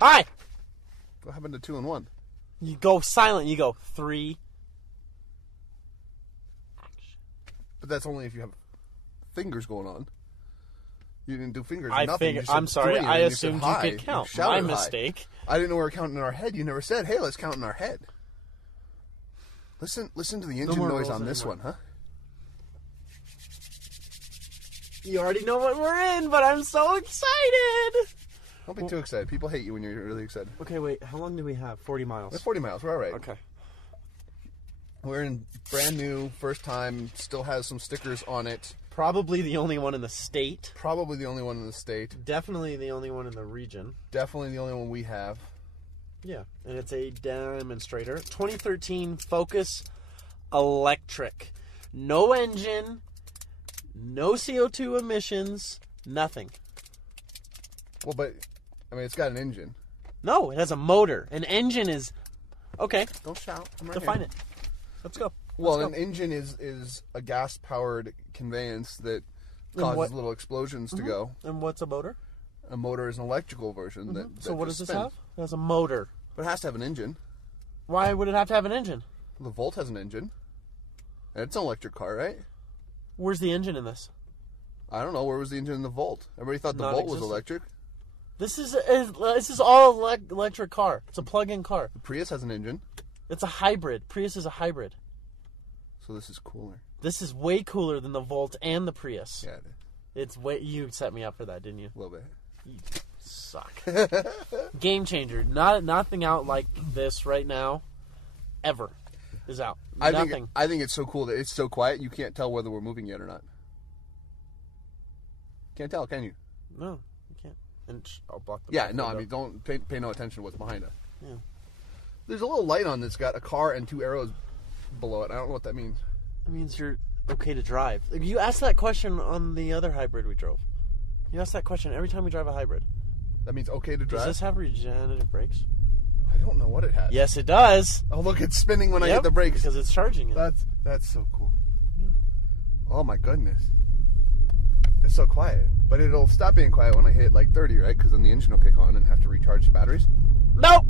Hi! What happened to 2 and 1? You go silent. You go 3. But that's only if you have fingers going on. You didn't do fingers. I nothing. figured. I'm sorry. I assumed you could count. My mistake. I didn't know we were counting in our head. You never said, "Hey, let's count in our head." Listen to the engine noise on this one, huh? You already know what we're in, but I'm so excited. Don't be too excited. People hate you when you're really excited. Okay, wait. How long do we have? 40 miles. It's 40 miles. We're all right. Okay. We're in brand new, first time. Still has some stickers on it. Probably the only one in the state. Probably the only one in the state. Definitely the only one in the region. Definitely the only one we have. Yeah, and it's a demonstrator. 2013 Focus Electric. No engine, no CO2 emissions, nothing. Well, but, I mean, it's got an engine. No, it has a motor. An engine is... Okay. Don't shout. Define it. Let's go. Well, an engine is a gas-powered conveyance that causes little explosions to go. And what's a motor? A motor is an electrical version. That So what does just this spins. have? It has a motor. But it has to have an engine. Why would it have to have an engine? The Volt has an engine. And it's an electric car, right? Where's the engine in this? I don't know. Where was the engine in the Volt? Everybody thought the Volt was electric. This is all electric car. It's a plug-in car. The Prius has an engine. It's a hybrid. Prius is a hybrid. So this is cooler. This is way cooler than the Volt and the Prius. Yeah, it is. It's way. You set me up for that, didn't you? A little bit. You suck. Game changer. Nothing out like this right now, ever, is out. Nothing. I think it's so cool that it's so quiet you can't tell whether we're moving yet or not. Can't tell, can you? No, you can't. And I'll block the. Yeah, no. I mean, don't pay no attention to what's behind us. Yeah. There's a little light on that's got a car and 2 arrows below it. I don't know what that means. It means you're okay to drive. You asked that question on the other hybrid we drove. You ask that question every time we drive a hybrid. That means okay to drive? Does this have regenerative brakes? I don't know what it has. Yes, it does. Oh, look, it's spinning when I hit the brakes. Because it's charging it. That's so cool. Yeah. Oh, my goodness. It's so quiet. But it'll stop being quiet when I hit, like, 30, right? Because then the engine will kick on and have to recharge the batteries. Nope.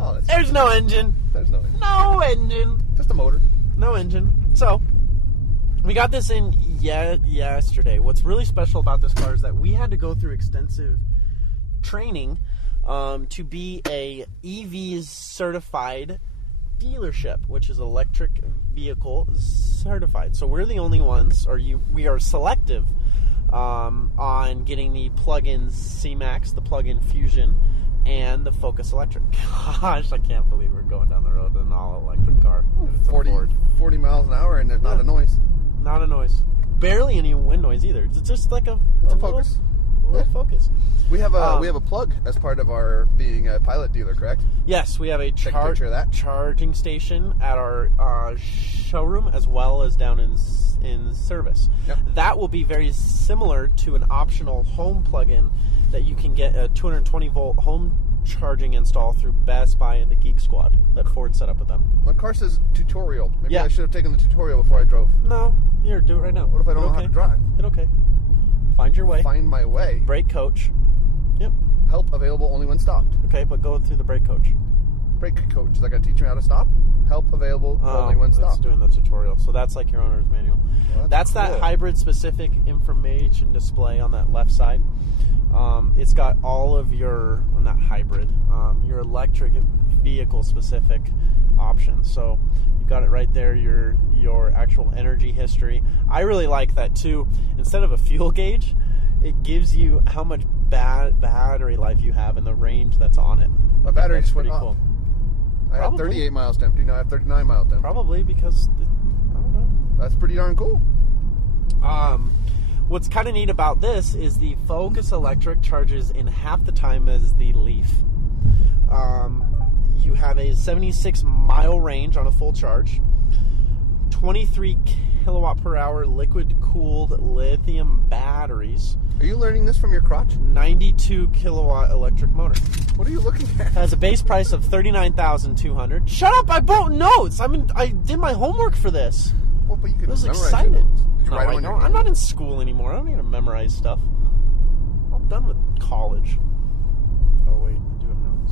Oh, There's no engine. There's no engine. No engine. Just a motor. No engine. So, we got this in yesterday. What's really special about this car is that we had to go through extensive training to be a EV certified dealership, which is electric vehicle certified. So we're the only ones, we are selective on getting the plug-in C-Max, the plug-in Fusion, and the Focus Electric. Gosh, I can't believe we're going down the road in an all-electric car. 40 miles an hour, and there's not a noise. Not a noise. Barely any wind noise either. It's just like a Focus. Little Focus. We have a plug as part of our being a pilot dealer, correct? Yes, we have a Take a picture of that. charging station at our showroom as well as down in service. Yep. That will be very similar to an optional home plug-in that you can get a 220-volt home charging install through Best Buy and the Geek Squad that Ford set up with them. My car says tutorial. Maybe I should have taken the tutorial before I drove. No, here, do it right now. What if I don't know how to drive? Hit okay. Find your way. Find my way. Brake coach. Yep. Help available only when stopped. Okay, but go through the brake coach. Brake coach. Is that going to teach me how to stop? Help available only when stopped. That's doing the tutorial. So that's like your owner's manual. Well, that's cool. That hybrid-specific information display on that left side. It's got all of your, well, not hybrid, your electric vehicle-specific options. So you've got it right there, your actual energy history. I really like that, too. Instead of a fuel gauge, it gives you how much battery life you have and the range that's on it. My battery just went pretty up. Cool. I had 38 miles to empty. Now I have 39 miles to empty. Probably because, I don't know. That's pretty darn cool. What's kind of neat about this is the Focus Electric charges in half the time as the Leaf. You have a 76-mile range on a full charge, 23 kilowatt per hour liquid-cooled lithium batteries. Are you learning this from your crotch? 92 kilowatt electric motor. What are you looking at? Has a base price of $39,200. Shut up! I bought notes. I did my homework for this. Well, but you could I was memorize excited. your notes. Did you No, write I on don't. your I'm not in school anymore. I don't need to memorize stuff. I'm done with college. Oh wait, I do have notes.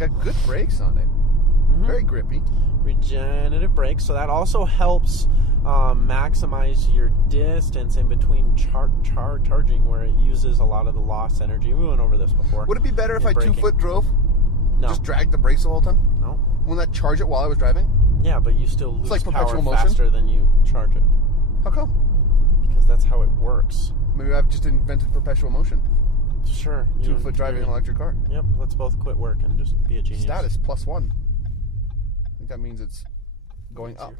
got good brakes on it. Very grippy. Regenerative brakes, so that also helps maximize your distance in between charging, where it uses a lot of the lost energy. We went over this before. Would it be better if I braking. 2-foot drove? No. Just dragged the brakes the whole time? No. Wouldn't that charge it while I was driving? Yeah, but you still lose like power perpetual motion? faster than you charge it. How come? Because that's how it works. Maybe I've just invented perpetual motion. Sure. 2-foot driving an electric car. Yep, let's both quit work and just be a genius. Status +1. I think that means it's going up.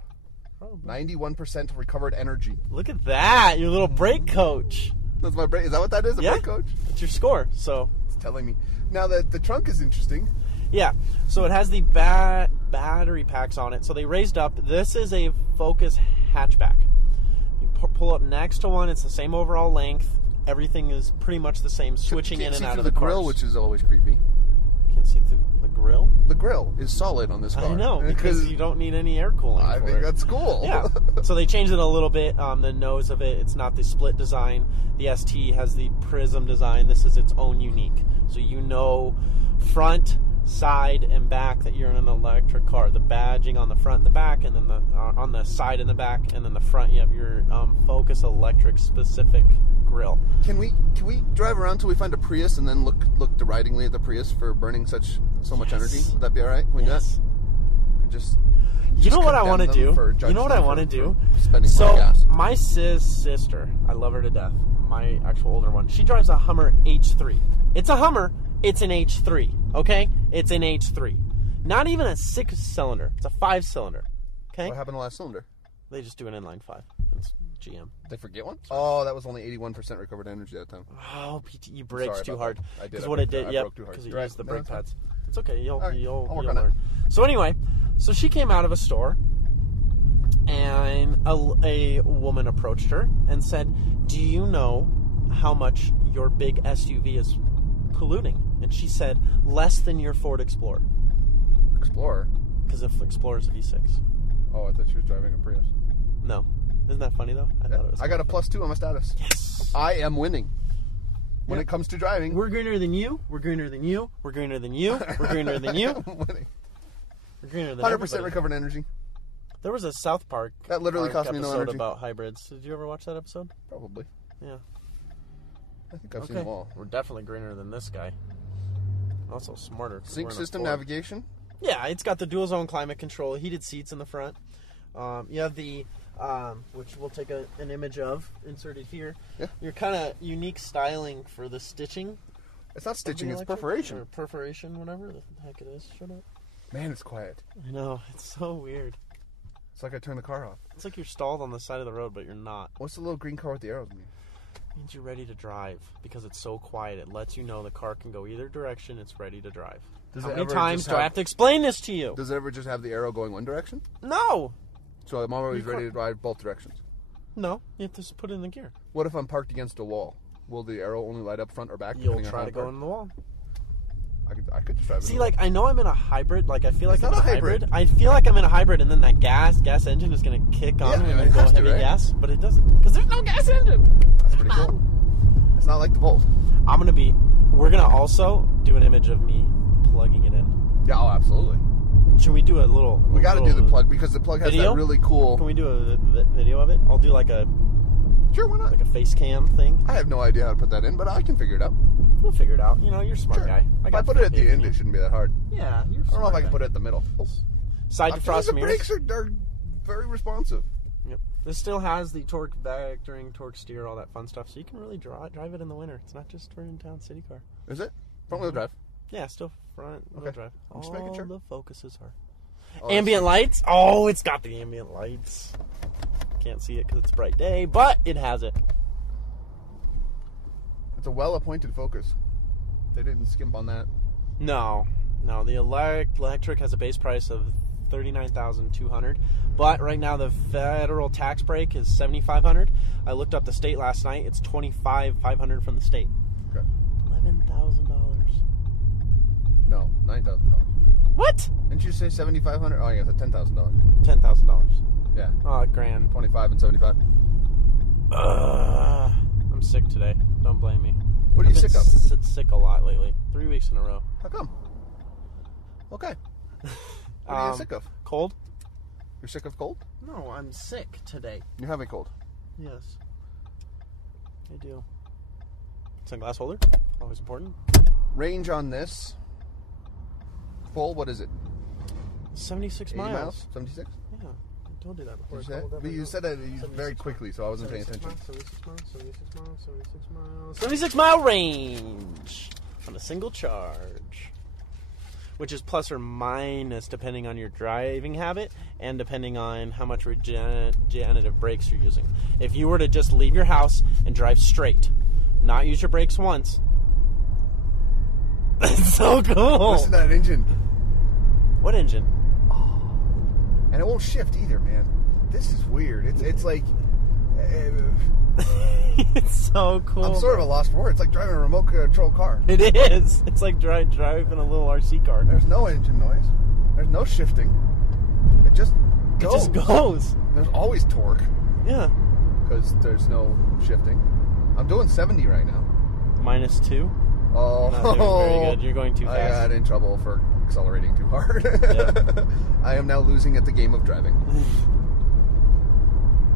Probably. 91% recovered energy. Look at that, your little brake coach. That's my brake. Is that what that is? A brake coach? It's your score, so. It's telling me. Now, the trunk is interesting. Yeah, so it has the battery packs on it. So they raised up. This is a Focus hatchback. You pull up next to one. It's the same overall length. Everything is pretty much the same, switching in and out of the grill, cars. which is always creepy. Can't see through the grill? The grill is solid on this car. I know, because you don't need any air cooling I for think it. that's cool. Yeah. So they changed it a little bit. The nose of it, it's not the split design. The ST has the prism design. This is its own unique. So you know front, side, and back that you're in an electric car. The badging on the front and the back, and then the on the side and the back, and then the front you have your Focus electric specific grill. Can we drive around till we find a Prius and then look deridingly at the Prius for burning so much energy? Would that be all right? Can we do that? And just you know what I want to do? You know what I want to do? So my sister, I love her to death. My actual older one, she drives a Hummer H3. It's a Hummer. It's an H3. Okay, it's an H3. Not even a 6-cylinder. It's a 5-cylinder. Okay. What happened to the last cylinder? They just do an inline 5. It's GM. They forget one? Oh, that was only 81% recovered energy that time. Oh, you braked too hard. I did. Because what it did, broke too hard. because you used the brake pads. It's okay. You'll work on learn. So anyway, so she came out of a store, and a woman approached her and said, "Do you know how much your big SUV is polluting?" And she said, "Less than your Ford Explorer." Explorer? Because the Explorer's a V6. Oh, I thought she was driving a Prius. No. Isn't that funny, though? I thought it was. I got a +2 on my status. Yes. I am winning. When it comes to driving. We're greener than you. We're greener than you. We're greener than you. We're greener than you. I'm winning. We're greener than 100% everybody. recovered energy. There was a South Park that literally cost me no episode energy. about hybrids. Did you ever watch that episode? Probably. Yeah. I think I've seen them all. We're definitely greener than this guy. Also smarter. Sync system navigation? Yeah, it's got the dual zone climate control, heated seats in the front. You have the, which we'll take an image of, inserted here. Yeah. Your kind of unique styling for the stitching. It's not stitching, it's perforation. Or perforation, whatever the heck it is. Shut up. Man, it's quiet. I know, it's so weird. It's like I turned the car off. It's like you're stalled on the side of the road, but you're not. What's the little green car with the arrows mean? It means you're ready to drive because it's so quiet. It lets you know the car can go either direction. It's ready to drive. How many times do I have to explain this to you? Does it ever just have the arrow going one direction? No. So I'm always ready to drive both directions? No. You have to just put it in the gear. What if I'm parked against a wall? Will the arrow only light up front or back? You'll try to go in the wall. I could just drive. See, like, I know I'm in a hybrid. Like, I feel like I'm in a hybrid. I feel like I'm in a hybrid, and then that gas engine is going to kick on and then go heavy gas, but it doesn't because there's no gas engine. That's pretty cool. It's not like the Volt. We're going to also do an image of me plugging it in. Yeah, oh, absolutely. Should we do a little? We got to do the plug because the plug has that really cool. Can we do a video of it? I'll do like a. Sure, why not? Like a face cam thing. I have no idea how to put that in, but I can figure it out. We'll figure it out. You know, you're a smart guy. If I put it at the end, it shouldn't be that hard. Yeah, you're. I don't know if I can put it at the middle. Side defrost mirrors. The brakes are very responsive. Yep. This still has the torque vectoring, torque steer, all that fun stuff, so you can really drive it in the winter. It's not just for in-town city car. Is it? Front wheel drive? Yeah, still front wheel drive. I'm just making sure. The focuses are. Ambient lights? Oh, it's got the ambient lights. Can't see it because it's a bright day, but it has it. It's a well-appointed Focus. They didn't skimp on that. No. The electric has a base price of $39,200, but right now the federal tax break is $7,500. I looked up the state last night. It's $25,500 from the state. Okay. $11,000. No, $9,000. What? Didn't you say $7,500? Oh, yeah, it's $10,000. $10,000. Yeah. Oh, grand. 25 and 75. I'm sick today. Don't blame me. What are you sick of? Sick a lot lately. 3 weeks in a row. How come? Okay. What are you sick of? Cold? You're sick of cold? No, I'm sick today. You're having cold? Yes. I do. Sunglass holder? Always important. Range on this. Full, what is it? 76 80 miles. 76? Yeah. I told you that before. Did you say that? But you said that very quickly, so I wasn't paying attention. 76 miles. 76 mile range on a single charge. Which is plus or minus depending on your driving habit and depending on how much regenerative brakes you're using. If you were to just leave your house and drive straight, not use your brakes once. That's so cool. Listen to that engine. What engine? And it won't shift either, man. This is weird. It's like... It's so cool. I'm sort of a lost for words. It's like driving a remote control car. It is. It's like driving a little RC car. There's no engine noise. There's no shifting. It just goes. It just goes. There's always torque. Yeah. Because there's no shifting. I'm doing 70 right now. -2. Oh. Not doing very good. You're going too fast. I got in trouble for accelerating too hard. Yeah. I am now losing at the game of driving.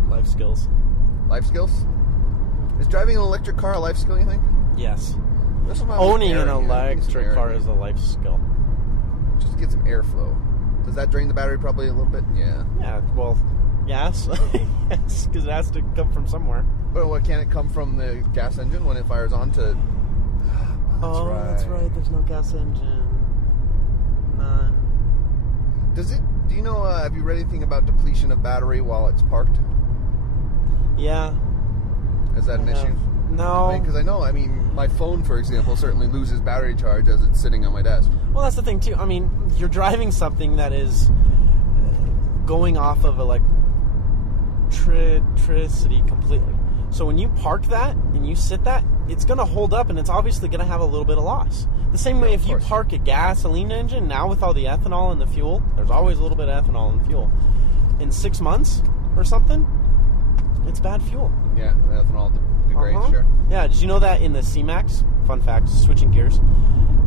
Life skills. Life skills? Is driving an electric car a life skill, you think? Yes. This is my Owning an air here. electric car is a life skill. Just get some airflow. Does that drain the battery probably a little bit? Yeah. Yeah, well, yes. Yes, because it has to come from somewhere. But what, can't it come from the gas engine when it fires on to... That's right. There's no gas engine. None. Does it... Do you know, have you read anything about depletion of battery while it's parked? Yeah. Is that an issue? No. Because I know, my phone, for example, certainly loses battery charge as it's sitting on my desk. Well, that's the thing, too. I mean, you're driving something that is going off of electricity completely. So when you park that and you sit that, it's going to hold up and it's obviously going to have a little bit of loss. The same way if you park a gasoline engine, now with all the ethanol in the fuel, there's always a little bit of ethanol in the fuel. In 6 months or something, it's bad fuel. Yeah, the ethanol degrades, sure. Yeah, did you know that in the C-Max, fun fact, switching gears,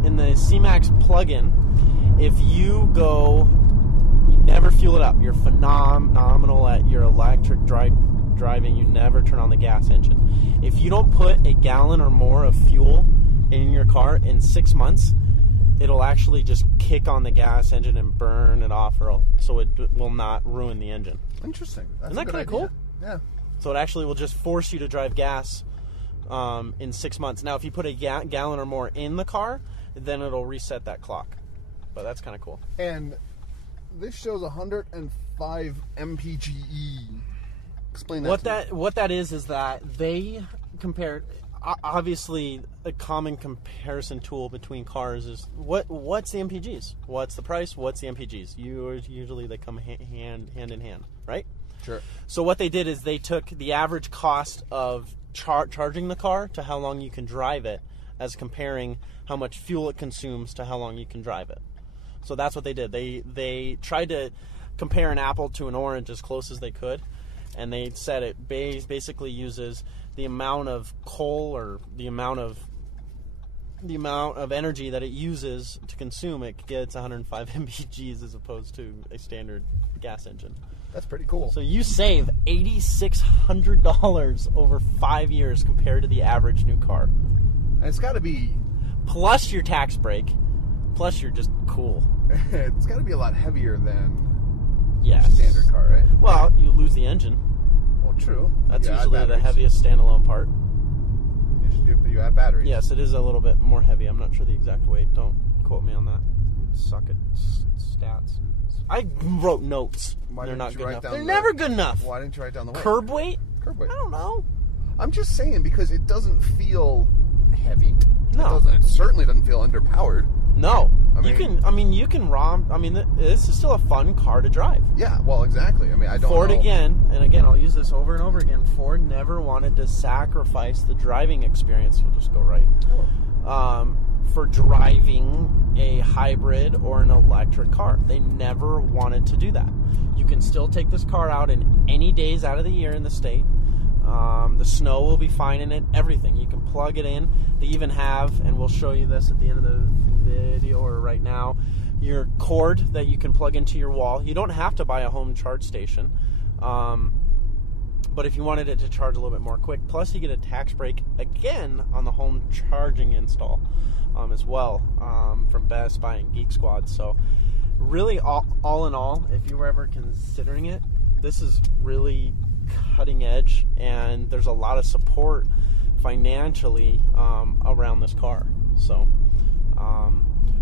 in the C-Max plug-in, if you never fuel it up, you're phenomenal at your electric driving, you never turn on the gas engine. If you don't put a gallon or more of fuel in your car in 6 months, it'll actually just kick on the gas engine and burn it off, so it will not ruin the engine. Interesting. Isn't that kind of cool? Yeah. So it actually will just force you to drive gas in 6 months. Now, if you put a gallon or more in the car, then it'll reset that clock. But that's kind of cool. And this shows 105 mpge. Explain that. What that is that they compared. Obviously, a common comparison tool between cars is what's the MPGs? What's the price? What's the MPGs? Usually they come hand in hand, right? Sure. So what they did is they took the average cost of charging the car to how long you can drive it, as comparing how much fuel it consumes to how long you can drive it. So that's what they did. They tried to compare an apple to an orange as close as they could, and they said it basically uses the amount of coal or the amount of energy that it uses to consume. It gets 105 mpgs as opposed to a standard gas engine. That's pretty cool. So you save $8,600 over 5 years compared to the average new car. And it's got to be... Plus your tax break. Plus you're just cool. It's got to be a lot heavier than a standard car, right? Well, you lose the engine. Well, true. That's usually the heaviest standalone part. You add batteries. Yes, it is a little bit more heavy. I'm not sure the exact weight. Don't quote me on that. Suck at stats. I wrote notes. They're not good enough. They're never good enough. Why didn't you write down the weight? Curb weight? Curb weight. I don't know. I'm just saying because it doesn't feel heavy. No. It certainly doesn't feel underpowered. No. You can ROM. This is still a fun car to drive. Yeah, well, exactly. I don't Ford know. again, I'll use this over and over again. Ford never wanted to sacrifice the driving experience. We'll just go right. For driving a hybrid or an electric car. They never wanted to do that. You can still take this car out in any days out of the year in the state. The snow will be fine in it, everything. You can plug it in. They even have, and we'll show you this at the end of the video or right now. Your cord that you can plug into your wall. You don't have to buy a home charge station. But if you wanted it to charge a little bit more quick, plus you get a tax break again on the home charging install as well from Best Buy and Geek Squad. So really, all in all, if you were ever considering it, this is really cutting edge, and there's a lot of support financially around this car. So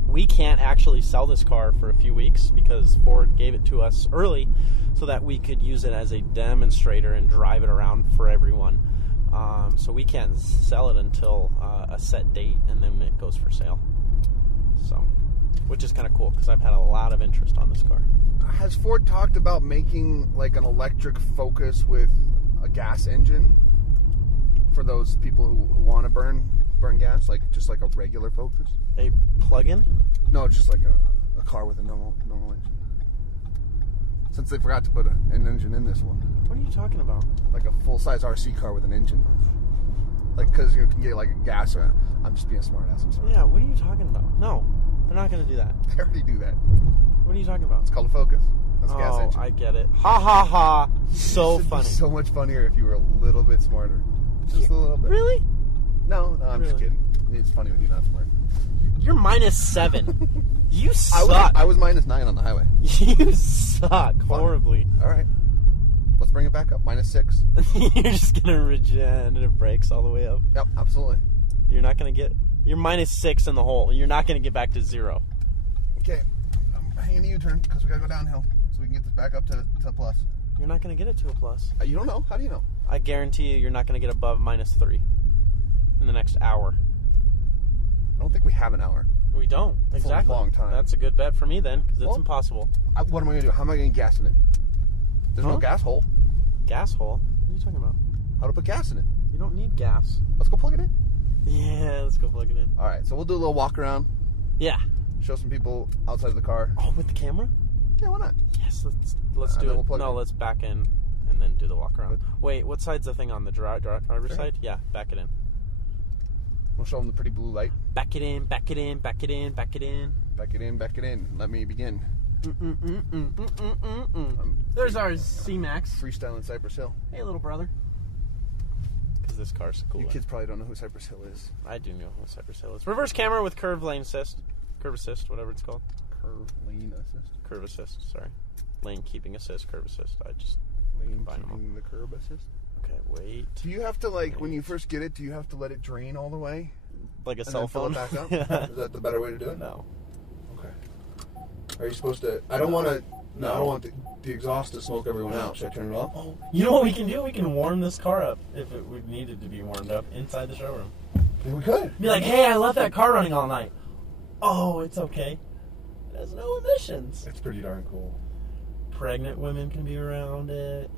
we can't actually sell this car for a few weeks because Ford gave it to us early so that we could use it as a demonstrator and drive it around for everyone. So we can't sell it until a set date, and then it goes for sale. So, which is kind of cool because I've had a lot of interest on this car. Has Ford talked about making like an electric Focus with a gas engine for those people who want to burn gas, like just like a regular Focus? A plug-in? No, just like a car with a normal engine. Since they forgot to put an engine in this one. What are you talking about? Like a full-size RC car with an engine. Like, because you can get like a gas or I'm just being a smartass, I'm sorry. Yeah, what are you talking about? No, they're not going to do that. They already do that. What are you talking about? It's called a Focus. That's a gas engine. I get it. Ha ha ha. So It'd funny. be so much funnier if you were a little bit smarter. Just a little bit. Really? No, I'm just Really? kidding. It's funny when you're not smart. You're -7. You suck. I was -9 on the highway. You suck horribly. All right. Let's bring it back up. -6. You're just going to regenerative brakes all the way up. Yep, absolutely. You're not going to get... You're -6 in the hole. You're not going to get back to 0. Okay. I'm hanging a U-turn because we got to go downhill so we can get this back up to plus. You're not going to get it to a plus. You don't know? How do you know? I guarantee you're not going to get above -3 in the next hour. I don't think we have an hour. We don't. That's exactly. a long time. That's a good bet for me then, because it's impossible. What am I going to do? How am I going to gas in it? There's no gas hole. Gas hole? What are you talking about? How to put gas in it? You don't need gas. Let's go plug it in. Yeah, let's go plug it in. All right, so we'll do a little walk around. Yeah. Show some people outside of the car. Oh, with the camera? Yeah, why not? Yes, let's do then it. we'll plug it in. Let's back in and then do the walk around. Good. Wait, what side's the thing on? The driver's Sure. side? Yeah, back it in. We'll show them the pretty blue light. Back it in, back it in, back it in, back it in. Back it in, back it in. Let me begin. There's our C-Max. Freestyle in Cypress Hill. Hey, little brother. Because this car's cool. You kids probably don't know who Cypress Hill is. I do know who Cypress Hill is. Reverse camera with curve lane assist. Curve assist, whatever it's called. Curve lane assist. Curve assist, sorry. Lane keeping assist, curve assist. I just Lane combine them all. keeping the curb assist. Okay, wait. Do you have to, like, when you first get it, do you have to let it drain all the way? Like a And cell then fill phone? it back up? Yeah. Is that the better way to do it? No. Okay. Are you supposed to... I don't want to... No, I don't want the exhaust to smoke everyone out. Should I turn it off? Oh, you know what we can do? We can warm this car up if it would needed to be warmed up inside the showroom. Yeah, we could. Be like, hey, I left that car running all night. Oh, it's okay. It has no emissions. It's pretty darn cool. Pregnant women can be around it.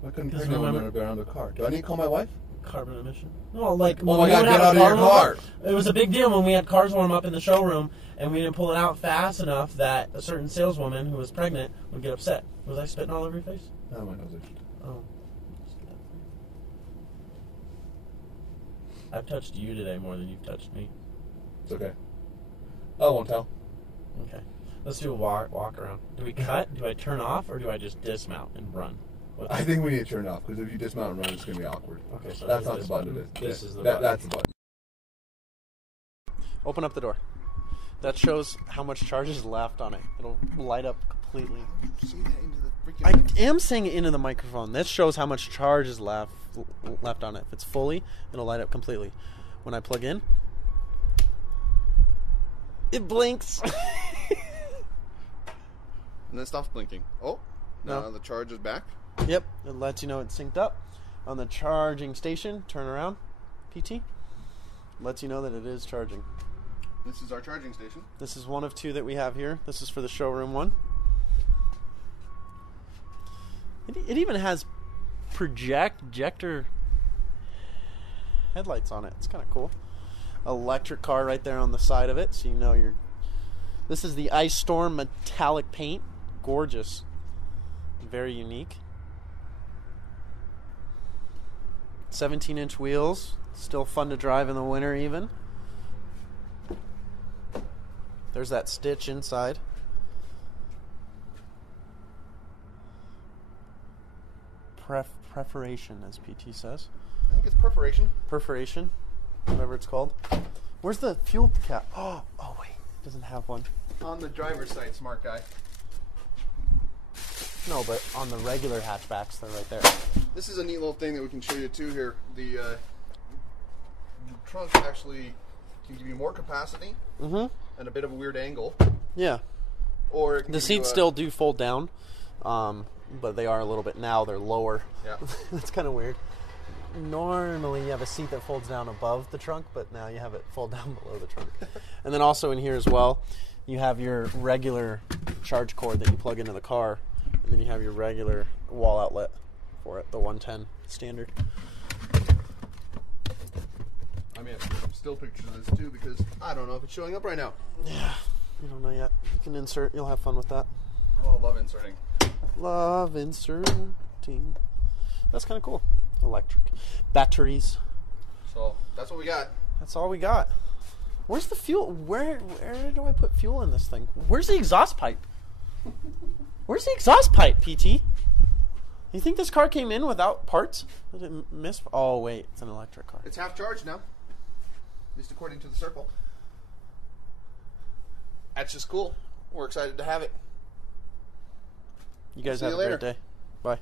Why couldn't Because pregnant remember- women be around a car? Do I need to call my wife? Carbon emission. No, like... Oh my when we God, would get have out of your warm car. up, it was a big deal when we had cars warm up in the showroom and we didn't pull it out fast enough that a certain saleswoman who was pregnant would get upset. Was I spitting all over your face? No, my nose itched. Oh. I've touched you today more than you've touched me. It's okay. I won't tell. Okay. Let's do a walk around. Do we cut? Do I turn off? Or do I just dismount and run? I think we need to turn it off, because if you dismount and run, it's going to be awkward. Okay, so That's this not the button, it is. This is the that, button. That's the button. Open up the door. That shows how much charge is left on it. It'll light up completely. Say that into the freaking... I am saying it into the microphone. This shows how much charge is left on it. If it's fully, it'll light up completely. When I plug in, it blinks. And then stops blinking. Oh, now No. the charge is back. Yep, it lets you know it's synced up. On the charging station, turn around, PT. Lets you know that it is charging. This is our charging station. This is one of two that we have here. This is for the showroom one. It even has projector headlights on it. It's kind of cool. Electric car right there on the side of it, so you know you're... This is the Ice Storm metallic paint. Gorgeous. Very unique. 17-inch wheels. Still fun to drive in the winter even. There's that stitch inside. Perforation, as PT says. I think it's perforation. Perforation, whatever it's called. Where's the fuel cap? Oh wait, it doesn't have one. On the driver's side, smart guy. No, but on the regular hatchbacks, they're right there. This is a neat little thing that we can show you too here. The trunk actually can give you more capacity and a bit of a weird angle. Yeah. Or it can the seats still do fold down, but they are a little bit now. They're lower. Yeah. That's kind of weird. Normally you have a seat that folds down above the trunk, but now you have it fold down below the trunk. And then also in here as well, you have your regular charge cord that you plug into the car, and then you have your regular wall outlet for it, the 110 standard. I mean, I have some still pictures of this too because I don't know if it's showing up right now. Yeah, you don't know yet. You can insert. You'll have fun with that. Oh, I love inserting. Love inserting. That's kind of cool. Electric. Batteries. So, that's what we got. That's all we got. Where's the fuel? Where do I put fuel in this thing? Where's the exhaust pipe? Where's the exhaust pipe, PT? You think this car came in without parts? Did it miss? Oh, wait. It's an electric car. It's half charged now. At least according to the circle. That's just cool. We're excited to have it. You guys See have you a later. great day. Bye.